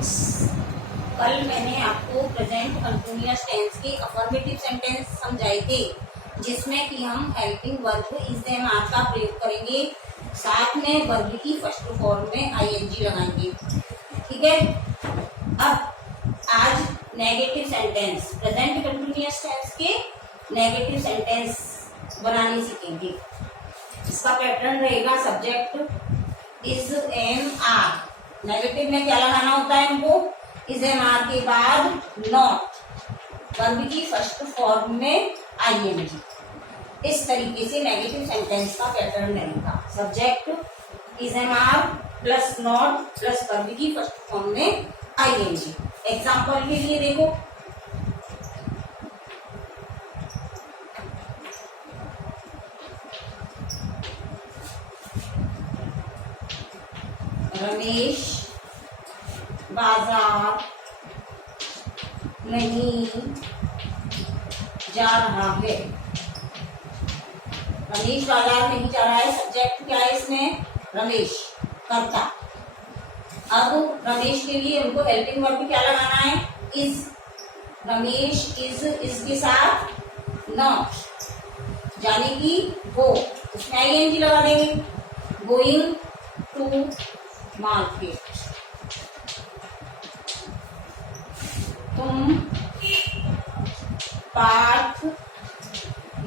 Students, कल मैंने आपको प्रेजेंट कंटिन्यूअस टेंस के अफर्मेटिव सेंटेंस समझाए थे, जिसमें कि हम helping verb is them are का प्रयोग करेंगे, साथ में वर्ब की फर्स्ट फॉर्म में आईएनजी लगाएंगे। ठीक है। अब आज negative sentence, present continuous tense के नेगेटिव सेंटेंस बनाने सीखेंगे। इसका पैटर्न रहेगा subject is am are. Negative में क्या लगाना होता है हमको? इज एम आर के बाद नॉट, वर्ब की फर्स्ट फॉर्म में आईएनजी। इस तरीके से नेगेटिव सेंटेंस का पैटर्न रहेगा। Subject is am are plus not plus verb की फर्स्ट फॉर्म में आईएनजी। एग्जाम्पल के लिए देखो, रमेश बाजार नहीं जा रहा है। रमेश बाजार नहीं जा रहा है। सब्जेक्ट क्या है इसमें? रमेश, कर्ता। अब रमेश के लिए उनको हेल्पिंग वर्ब क्या लगाना है? इज। रमेश इज के साथ नॉट, यानी कि वो, उसमें आईएनजी लगा देंगे। Going to market. तुम पाठ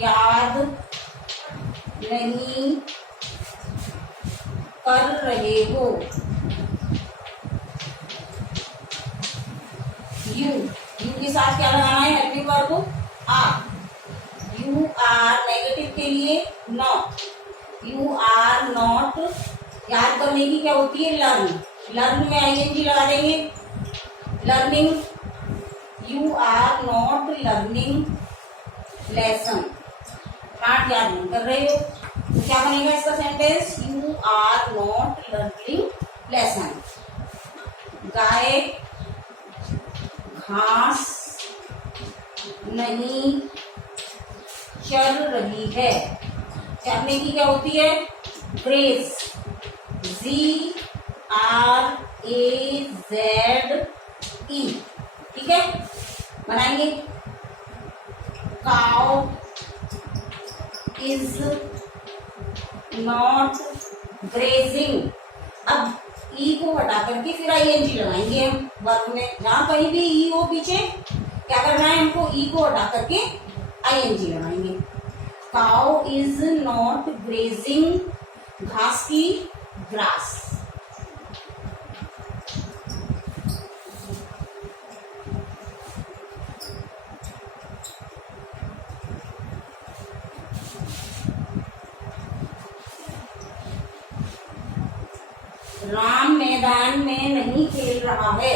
याद नहीं कर रहे हो। यू के साथ क्या लगाना है? Helping verb are. You are negative के लिए नॉट। यू आर नॉट याद करने की क्या होती है? लर्न। लर्न में आईएनजी लगा देंगे। Learning, you are not learning lesson. पाठ याद नहीं कर रहे हो, तो क्या बनेगा इसका sentence? You are not learning lesson. गाय घास नहीं चल रही है। चलने की क्या होती है? ग्रेज। GRAZE। ठीक है, बनाएंगे। Cow is not grazing. अब ई को हटा करके फिर आईएनजी लगाएंगे हम वर्ब में। जहां कहीं भी ई हो पीछे, क्या करना है हमको? ई को हटा करके आईएनजी लगाएंगे। काउ इज नॉट ग्रेजिंग घास की, ग्रास। राम मैदान में नहीं खेल रहा है।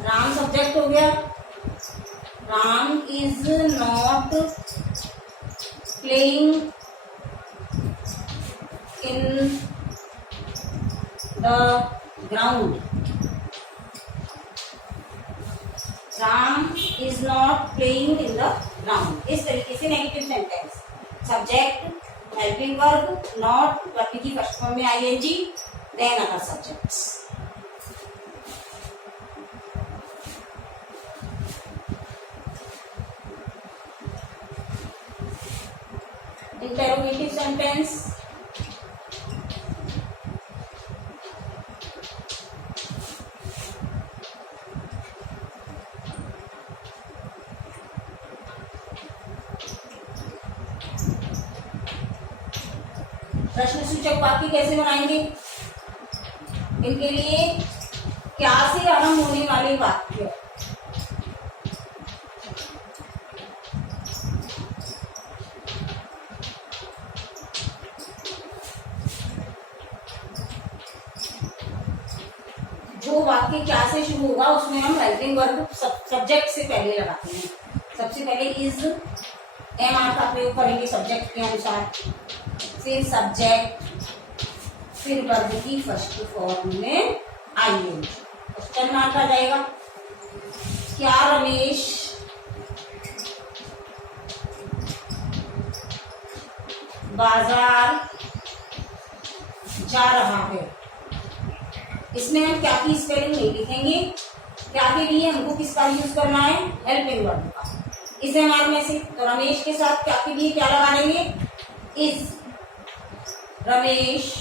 राम सब्जेक्ट हो गया। Ram is not playing in the ground. Ram is not playing in the ground. इस तरीके से negative sentence, subject helping verb not, verb की फर्स्ट फॉर्म में ING, then other subjects. Interrogative sentence, प्रश्नसूचक वाक्य कैसे बनाएंगे? इनके लिए क्या से आरंभ होने वाले वाक्य, जो वाक्य क्या से शुरू होगा उसमें हम हेल्पिंग वर्ब सब्जेक्ट से पहले लगाते हैं। सबसे पहले इज एम आर का प्रयोग करेंगे सब्जेक्ट के अनुसार, फिर सब्जेक्ट, फिर वर्ब की फर्स्ट फॉर्म में आईएनजी। क्वेश्चन मार्क आ जाएगा। क्या रमेश बाजार जा रहा है? इसमें हम क्या की स्पेलिंग नहीं लिखेंगे। क्या के लिए हमको किसका यूज करना है? हेल्पिंग वर्ब का। इस एमआर में से तो रमेश के साथ क्या के लिए क्या लगा देंगे? Is Ramesh,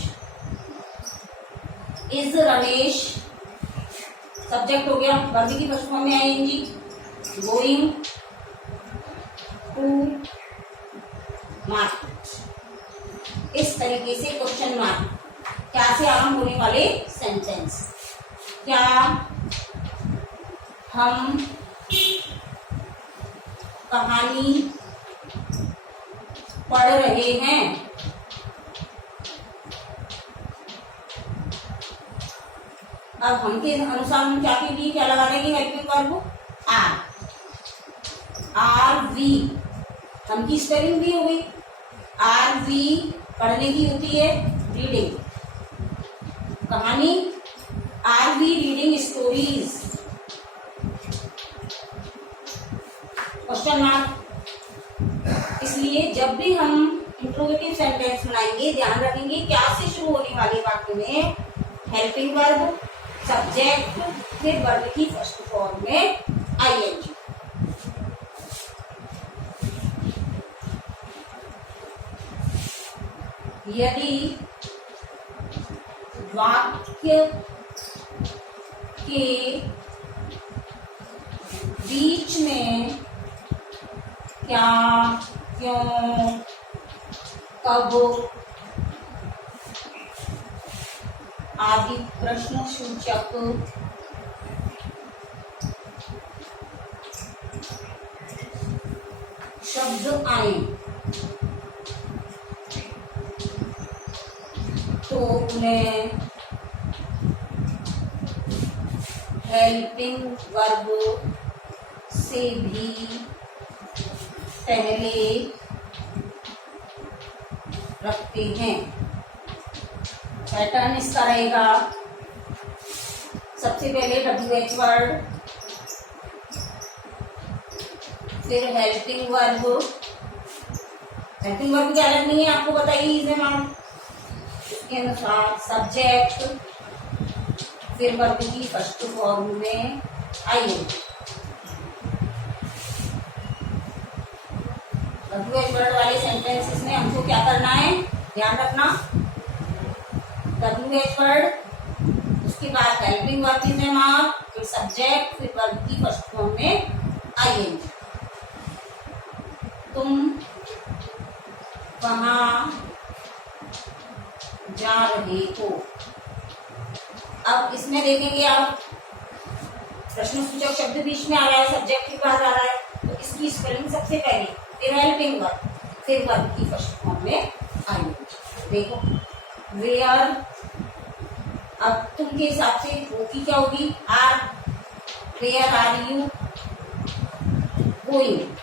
is Ramesh subject हो गया। वर्ब की फर्स्ट फॉर्म में आईएनजी। Going to market. इस तरीके से क्वेश्चन मार्क क्या से आरंभ होने वाले सेंटेंस। क्या हम कहानी पढ़ रहे हैं? अब हम के अनुसार हम क्या के लिए क्या लगा देंगे? Helping verb are. Are we हम की स्पेलिंग भी हो गई। आर वी पढ़ने की होती है रीडिंग। कहानी are we reading stories. Question mark. इसलिए जब भी हम इंट्रोगेटिव सेंटेंस बनाएंगे ध्यान रखेंगे क्या से शुरू होने वाले वाक्य में हेल्पिंग वर्ब, सब्जेक्ट, फिर वर्ब की फर्स्ट फॉर्म में आईएनजी। यदि वाक्य के बीच में क्या, क्यों, कब आदि प्रश्नसूचक शब्द आए तो उन्हें हेल्पिंग वर्ब से भी पहले रखते हैं। पैटर्न इसका रहेगा। सबसे पहले WH वर्ड, फिर हेल्पिंग वर्ब। हेल्पिंग वर्ब क्या लगनी है आपको बताइए इसे मैम। इसके अनुसार सब्जेक्ट, फिर वर्ब की फर्स्ट फॉर्म में आईएनजी। WH वर्ड वाले सेंटेंसेस में हमको क्या करना है ध्यान रखना। WH वर्ड, उसके बाद हेल्पिंग वर्ब इज मार्क, फिर सब्जेक्ट, फिर वर्ब की फर्स्ट फॉर्म में आईएनजी। तुम कहाँ जा रहे हो? अब इसमें देखेंगे आप प्रश्नसूचक शब्द बीच में आ रहा है, सब्जेक्ट के बाद आ रहा है, तो इसकी स्पेलिंग सबसे पहले, फिर हेल्पिंग वर्ब, फिर वर्ब की फर्स्ट फॉर्म में आईएनजी। देखो वेयर, अब तुम के हिसाब से वो की क्या होगी? Are. Where are you going?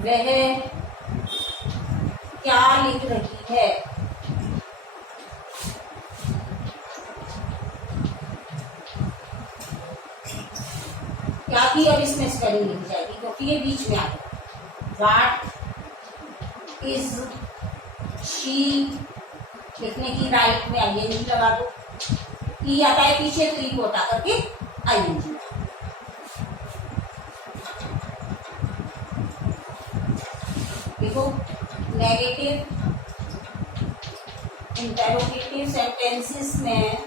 वह क्या लिख रही है? क्या की अब इसमें स्पेलिंग लिखी जाएगी क्योंकि ये बीच में आ गया। व्हाट इज शी लिखने की राइट में आईएनजी लगा दो। ई आता है पीछे तो ई को हटा करके आईएनजी। देखो नेगेटिव इंटरोगेटिव सेंटेंसेस में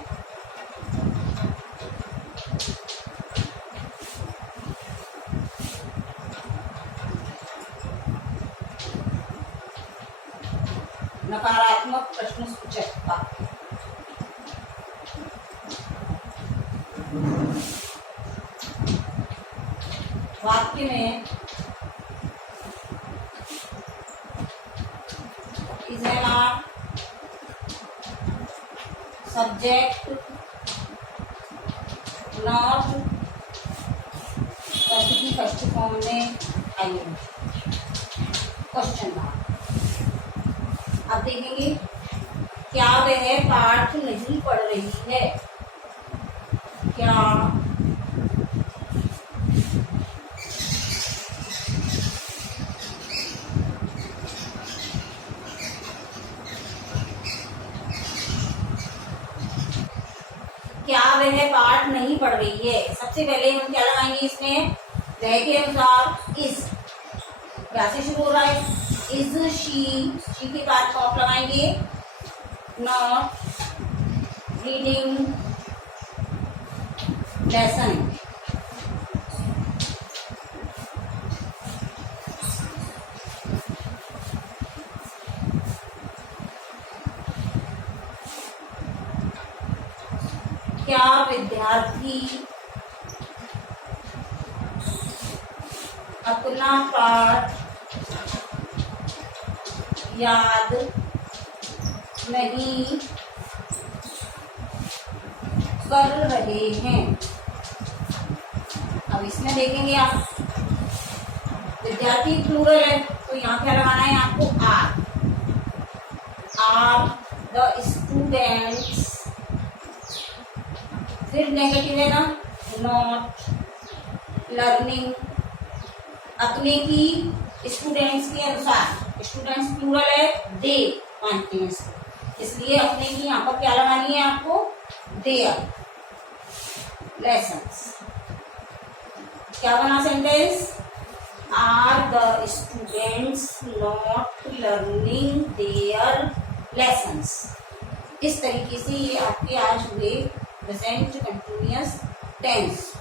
नकारात्मक प्रश्नसूचक का वाक्य में is am are, subject, not, हमने आइए क्वेश्चन था। अब देखेंगे क्या वह पाठ नहीं पढ़ रही है। क्या वह पाठ नहीं पढ़ रही है। सबसे पहले हम क्या लगाएंगे इसमें, वह के अनुसार इज, क्या से शुरू हो रहा है, इज शी के बाद ऑफ लगाएंगे, नॉट रीडिंग लेसन। क्या विद्यार्थी अपना पाठ याद नहीं कर रहे हैं। अब इसमें देखेंगे आप, विद्यार्थी प्लूरल है तो यहाँ क्या लगाना है आपको, आर द स्टूडेंट्स। फिर नेगेटिव है ना, नॉट लर्निंग, अपने की स्टूडेंट्स के अनुसार, स्टूडेंट्स प्लूरल है, दे मानते हैं इसको, इसलिए अपने की यहाँ पर क्या लगानी है आपको, देयर लेसन्स। क्या बना sentence, are the students not learning their lessons. इस तरीके से ये आपके आज हुए प्रेजेंट कंटिन्यूअस टेंस।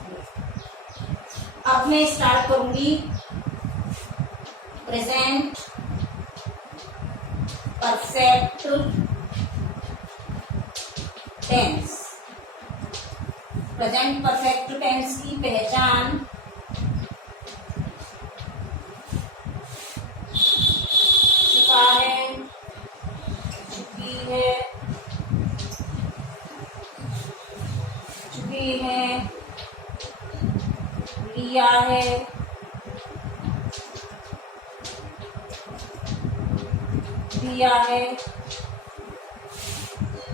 अब मैं स्टार्ट करूंगी present perfect tense. Present perfect tense की पहचान चुका है, चुकी है, चुकी है, लिया है, दिया है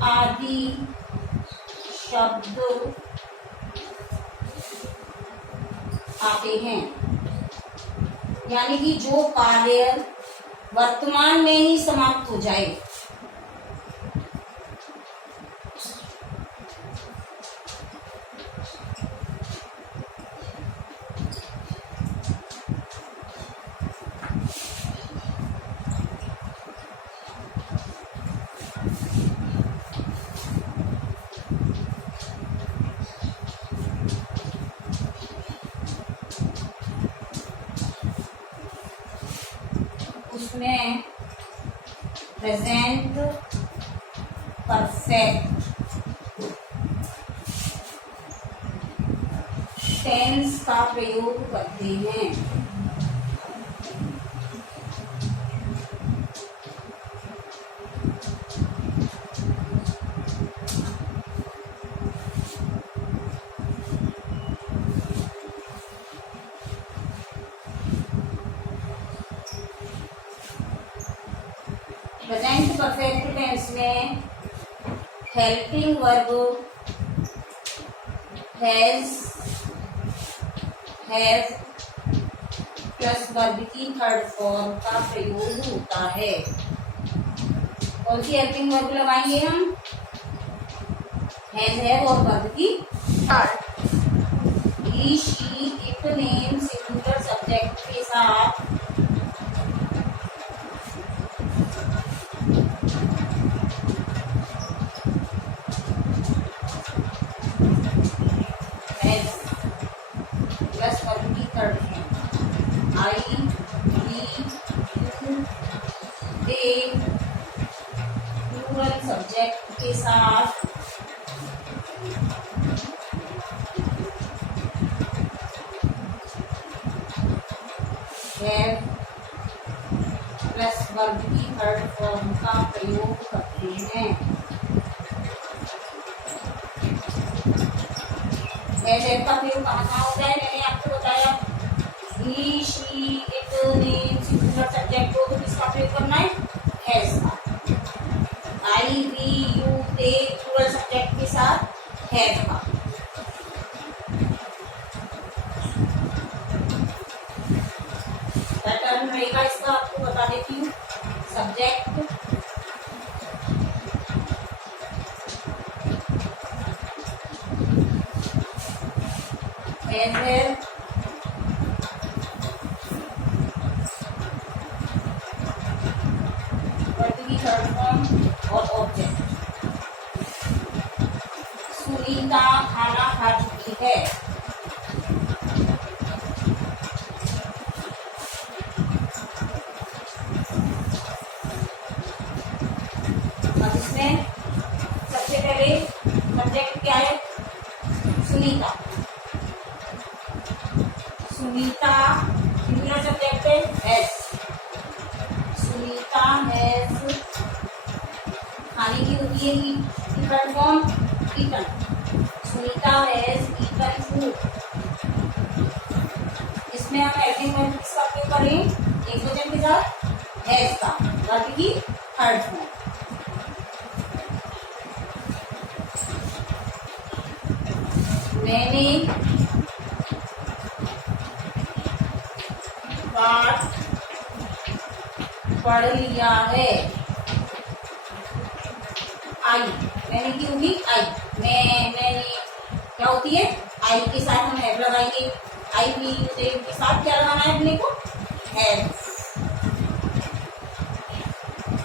आदि शब्द आते हैं। यानी कि जो कार्य वर्तमान में ही समाप्त हो जाए, उसमें प्रेजेंट परफेक्ट टेंस का प्रयोग करते हैं। प्रेजेंट परफेक्ट टेंस में helping verb has, have plus verb की थर्ड फॉर्म का प्रयोग होता है। कौन सी हेल्पिंग वर्ब लगाएंगे हम, हैज, हैव और वर्ब की third. He, she, it, name singular subject के साथ प्लस वर्ब की third form, I, he, you, they plural subject के साथ हैव प्लस वर्ब की थर्ड फॉर्म का प्रयोग करते हैं। हैव का प्रयोग कहाँ होता है, मैंने आपको बताया he she it name singular subject हो तो किसका प्रयोग करना है? हैज का। I we you they plural subject के साथ हैव का। पैटर्न रहेगा इसका, आपको बता देती हूँ। सब्जेक्ट है की थर्ड फॉर्म और ऑब्जेक्ट। सुनीता खाना खा चुकी है। अब इसमें सबसे पहले सब्जेक्ट क्या है? सुनीता। सुनीता सिंगुलर सब्जेक्ट है हैज। सुनीता हैज खाने की होती है की third form eaten. Sunita has eaten food. इसमें हम हेल्पिंग वर्ब किसका उपयोग करें? एक वचन के साथ हैज का, वर्ब की थर्ड फॉर्म। मैंने पाठ पढ़ लिया है। आई मैंने की होगी आई। मैंने क्या होती है? आई के साथ हम हैव लगाएंगे। आई वी यू के साथ क्या लगाना है अपने को? हैव।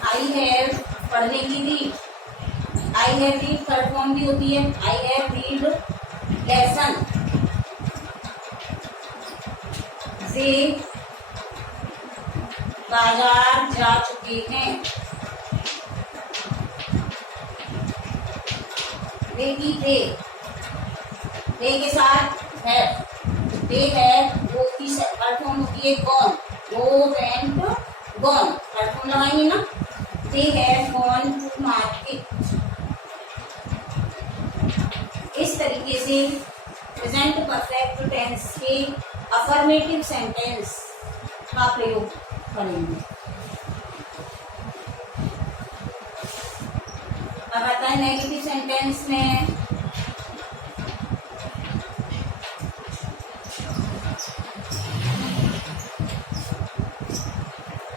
आई हैव पढ़ने की read. I have read third form भी होती है। I have read lesson. वे बाजार जा चुके हैं। वे की थे के साथ है। they have वो की थर्ड फॉर्म होती है gone। go went gone third form लगाएंगे ना। they have gone to market। इस तरीके से प्रेजेंट परफेक्ट टेंस के अफर्मेटिव सेंटेंस का प्रयोग करेंगे। अब आता है नेगेटिव सेंटेंस में।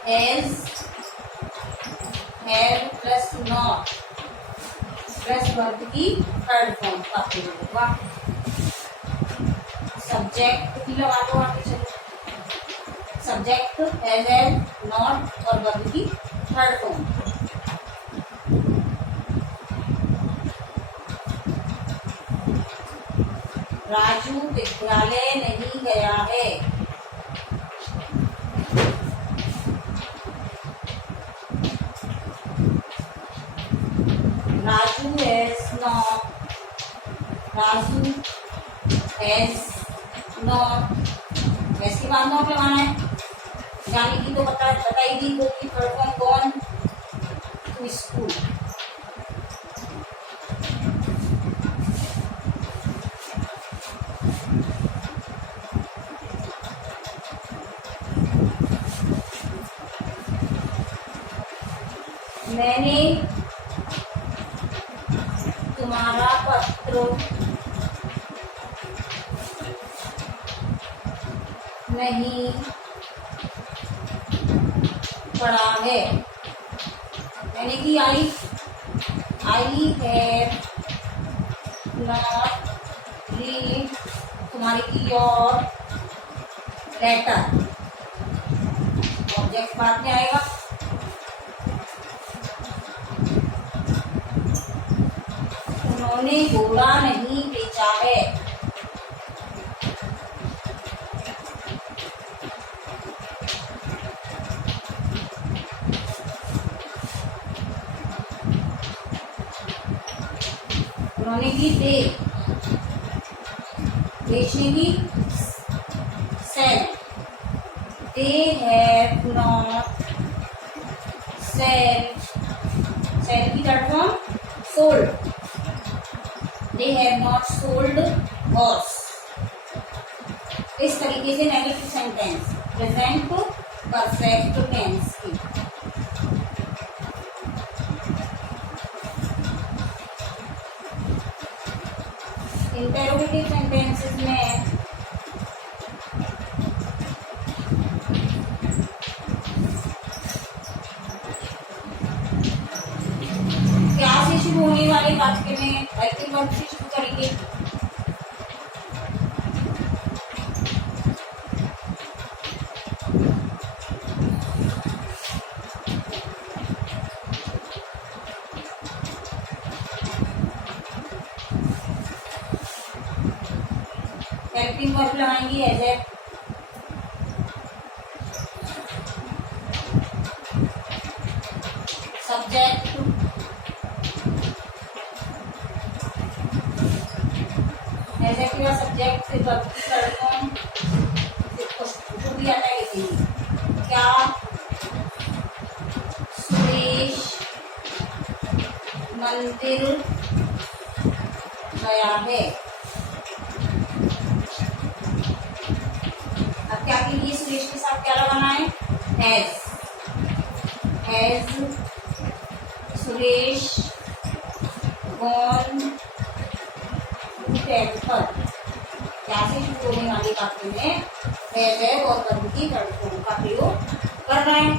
Has have plus not plus verb की थर्ड फॉर्म का प्रयोग होगा। सब्जेक्ट भी लगा दो आगे चलो। सब्जेक्ट हैव नॉट और वर्ब की थर्ड फॉर्म। राजू विद्यालय नहीं गया है। Raju has not. Raju has not. इसके बाद नॉट लगाना है। जाने की तो बताई थी वो की third form gone to school. मैंने तुम्हारा पत्र नहीं पढ़ा है। मैंने की आई हैव नॉट रीड तुम्हारी की योर लेटर। ऑब्जेक्ट बाद में आएगा। उन्होंने घोड़ा नहीं बेचा है। उन्होंने की दे बेचने की sell. They have not sell की third form sold. They have not sold horse। इस तरीके से negative sentence present perfect tense की। इंटेरोगेटिव सेंटेंसेस में क्या से शुरू होने वाले वाक्य में हेल्पिंग वर्ब से शुरू करेंगे। हेल्पिंग वर्ब लगाएंगे एज ए सब्जेक्ट, एग्जेक्टिव सब्जेक्ट से वर्ब की थर्ड फॉर्म जो भी आता है इसी क्या सुरेश मंदिर गया है। अब क्या के लिए सुरेश के साथ क्या लगाना है, हैज सुरेश गॉन टेम्पल। क्या से शुरू होने वाले वाक्य में हैज और वर्ब की थर्ड फॉर्म का प्रयोग कर रहे हैं।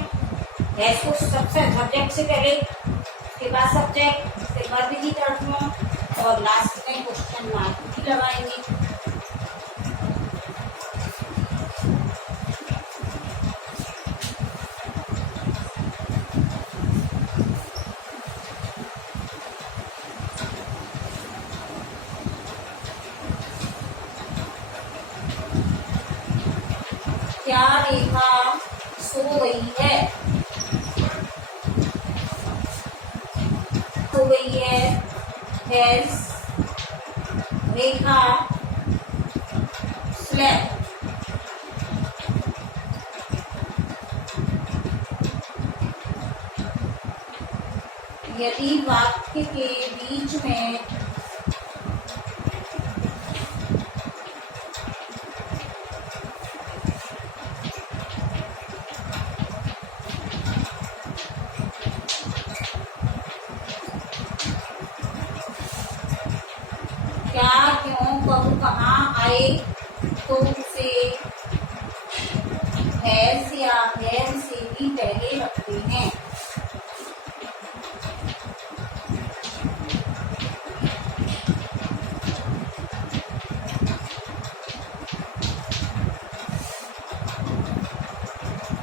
हैज को सबसे सब्जेक्ट से पहले, उसके बाद सब्जेक्ट, फिर वर्ब की थर्ड फॉर्म और लास्ट में क्वेश्चन मार्क भी लगाएंगे। क्या रेखा सो गई है, सो गई है। Has Rekha slept. यदि वाक्य के बीच में क्या, क्यों, कब, कहाँ आए तो उसे हैज या हैव से भी पहले रखते हैं।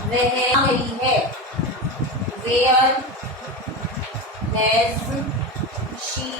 वह गई है, वेयर हैज शी